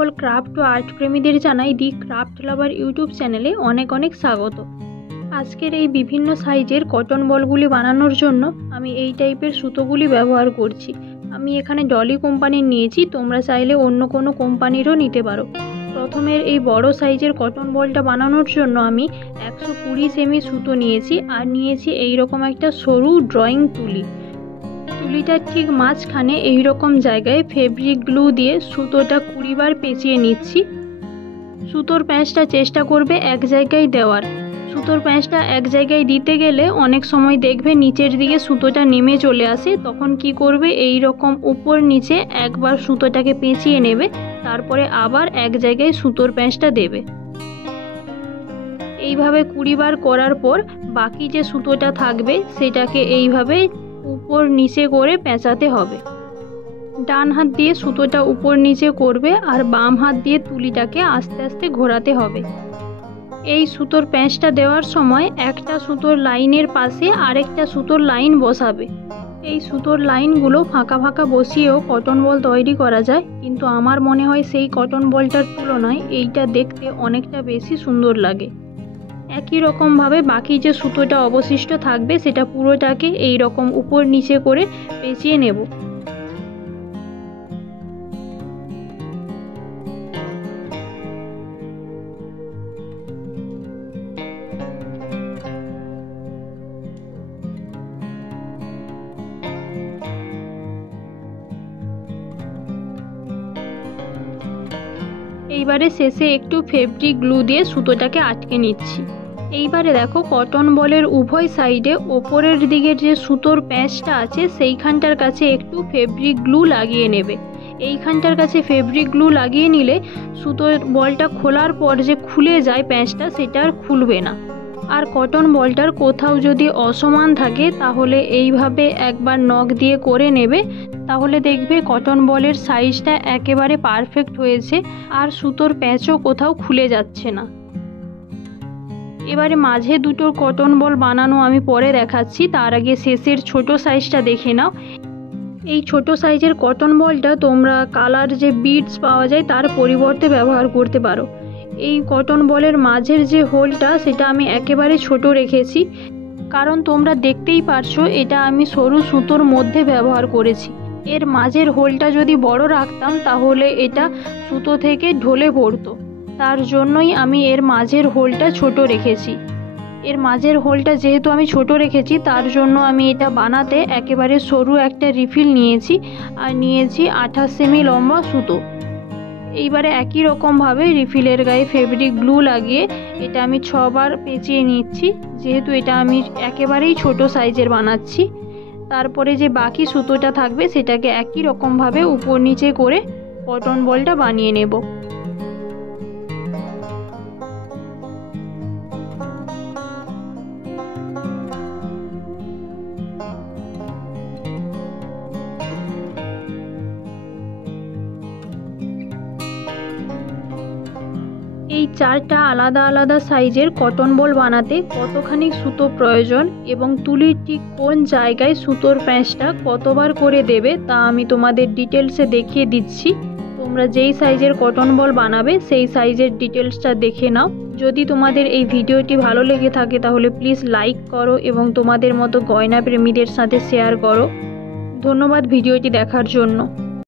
সকল ক্রাফট ও আর্ট প্রেমীদের জানাই দি ক্রাফট লাভার ইউটিউব চ্যানেলে অনেক অনেক স্বাগত। আজকের এই বিভিন্ন সাইজের কটন বলগুলি বানানোর জন্য আমি এই টাইপের সুতোগুলি ব্যবহার করছি। আমি এখানে ডলি কোম্পানির নিয়েছি, তোমরা চাইলে অন্য কোনো কোম্পানিরও নিতে পারো। প্রথমের এই বড় সাইজের কটন বলটা বানানোর জন্য আমি 120 সেমি সুতো নিয়েছি আর নিয়েছি এইরকম একটা সরু ড্রয়িং তুলি। তুলিটার ঠিক মাঝখানে এইরকম জায়গায় ফেব্রিক গ্লু দিয়ে সুতোটা 20 বার পেঁচিয়ে নিচ্ছি। সুতোর প্যাঁচটা চেষ্টা করবে এক জায়গায় দেওয়ার। সুতোর প্যাঁচটা এক জায়গায় দিতে গেলে অনেক সময় দেখবে নিচের দিকে সুতোটা নেমে চলে আসে, তখন কি করবে এই রকম উপর নিচে একবার সুতোটাকে পেঁচিয়ে নেবে, তারপরে আবার এক জায়গায় সুতোর প্যাঁচটা দেবে। এইভাবে 20 বার করার পর বাকি যে সুতোটা থাকবে সেটাকে এইভাবে উপর নিচে করে পেঁচাতে হবে। ডান হাত দিয়ে সুতোটা উপর নিচে করবে আর বাম হাত দিয়ে তুলিটাকে আস্তে আস্তে ঘোরাতে হবে। এই সুতোর প্যাঁচটা দেওয়ার সময় একটা সুতোর লাইনের পাশে আরেকটা সুতোর লাইন বসাবে। এই সুতোর লাইনগুলো ফাঁকা ফাঁকা বসিয়েও কটন বল তৈরি করা যায়, কিন্তু আমার মনে হয় সেই কটন বলটার তুলনায় এইটা দেখতে অনেকটা বেশি সুন্দর লাগে। একই রকমভাবে বাকি যে সুতোটা অবশিষ্ট থাকবে সেটা পুরোটাকে এই রকম উপর নিচে করে পেঁচিয়ে নেব। এইবারে শেষে একটু ফেব্রিক গ্লু দিয়ে সুতোটাকে আটকে নিচ্ছি। এইবারে দেখো কটন বলের উভয় সাইডে ওপরের দিকের যে সুতোর প্যাঁচটা আছে সেইখানটার কাছে একটু ফেব্রিক গ্লু লাগিয়ে নেবে। এইখানটার কাছে ফেব্রিক গ্লু লাগিয়ে নিলে সুতোর বলটা খোলার পর যে খুলে যায় প্যাঁচটা, সেটা আর খুলবে না। আর কটন বলটার কোথাও যদি অসমান থাকে তাহলে এইভাবে একবার নখ দিয়ে করে নেবে, তাহলে দেখবে কটন বলের সাইজটা একেবারে পারফেক্ট হয়েছে আর সুতোর প্যাঁচও কোথাও খুলে যাচ্ছে না। এবারে মাঝে দুটো কটন বল বানানো আমি পরে দেখাচ্ছি, তার আগে শেষের ছোট সাইজটা দেখে নাও। এই ছোট সাইজের কটন বলটা তোমরা কালার যে বিডস পাওয়া যায় তার পরিবর্তে ব্যবহার করতে পারো। এই কটন বলের মাঝের যে হোলটা সেটা আমি একেবারে ছোট রেখেছি, কারণ তোমরা দেখতেই পারছো এটা আমি সরু সুতোর মধ্যে ব্যবহার করেছি। এর মাঝের হোলটা যদি বড় রাখতাম তাহলে এটা সুতো থেকে ঢলে পড়তো, তার জন্যই আমি এর মাঝের হোলটা ছোট রেখেছি। এর মাঝের হোলটা যেহেতু আমি ছোট রেখেছি তার জন্য আমি এটা বানাতে একেবারে সরু একটা রিফিল নিয়েছি আর নিয়েছি 28 সেমি লম্বা সুতো। এইবারে একই রকমভাবে রিফিলের গায়ে ফেব্রিক গ্লু লাগিয়ে এটা আমি 6 বার পেঁচিয়ে নিচ্ছি, যেহেতু এটা আমি একেবারেই ছোট সাইজের বানাচ্ছি। তারপরে যে বাকি সুতোটা থাকবে সেটাকে একই রকমভাবে উপর নিচে করে কটন বলটা বানিয়ে নেব। এই 4টা আলাদা আলাদা সাইজের কটন বল বানাতে কতখানি সুতো প্রয়োজন এবং তুলির ঠিক কোন জায়গায় সুতোর প্যাঁচটা কতবার করে দেবে তা আমি তোমাদের ডিটেলসে দেখিয়ে দিচ্ছি। তোমরা যেই সাইজের কটন বল বানাবে সেই সাইজের ডিটেলসটা দেখে নাও। যদি তোমাদের এই ভিডিওটি ভালো লেগে থাকে তাহলে প্লিজ লাইক করো এবং তোমাদের মতো গয়না প্রেমীদের সাথে শেয়ার করো। ধন্যবাদ ভিডিওটি দেখার জন্য।